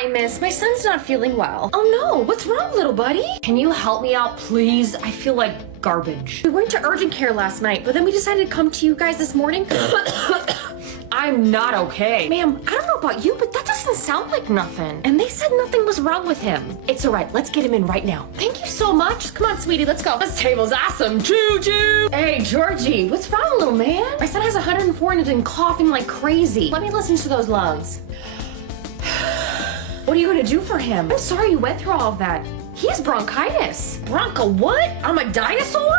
Hi, miss. My son's not feeling well. Oh no, what's wrong, little buddy? Can you help me out, please? I feel like garbage. We went to urgent care last night, but then we decided to come to you guys this morning. I'm not okay. Ma'am, I don't know about you, but that doesn't sound like nothing. And they said nothing was wrong with him. It's all right, let's get him in right now. Thank you so much. Come on, sweetie, let's go. This table's awesome. Choo-choo! Hey, Georgie, what's wrong, little man? My son has 104 and has been coughing like crazy. Let me listen to those lungs. What are you gonna do for him? I'm sorry you went through all of that. He has bronchitis. Bronco what? I'm a dinosaur?